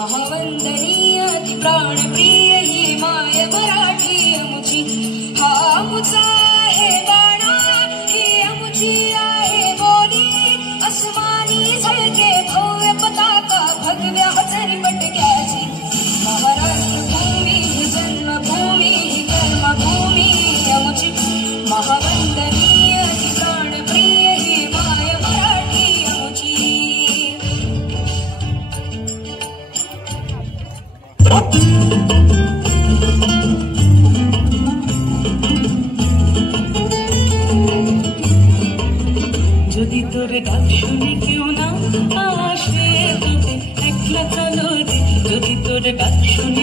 महावंदनीय ती प्राणप्रिय ही माय मराठी अमुची हा अमुचा आहे बाणा ही अमुची आहे बोली अस्मानी झळके भव्य पताका भगव्या हजरी पटक्याची महाराष्ट्र भूमी ही जन्मभूमी ही कर्मभूमी अमुची महावंदनीय ती प्राणप्रिय ही माय मराठी अमुची যদি তোর ডাক শুনে কেউ না আসে তোকে একলা চলো রে যদি তোর ডাক শুনে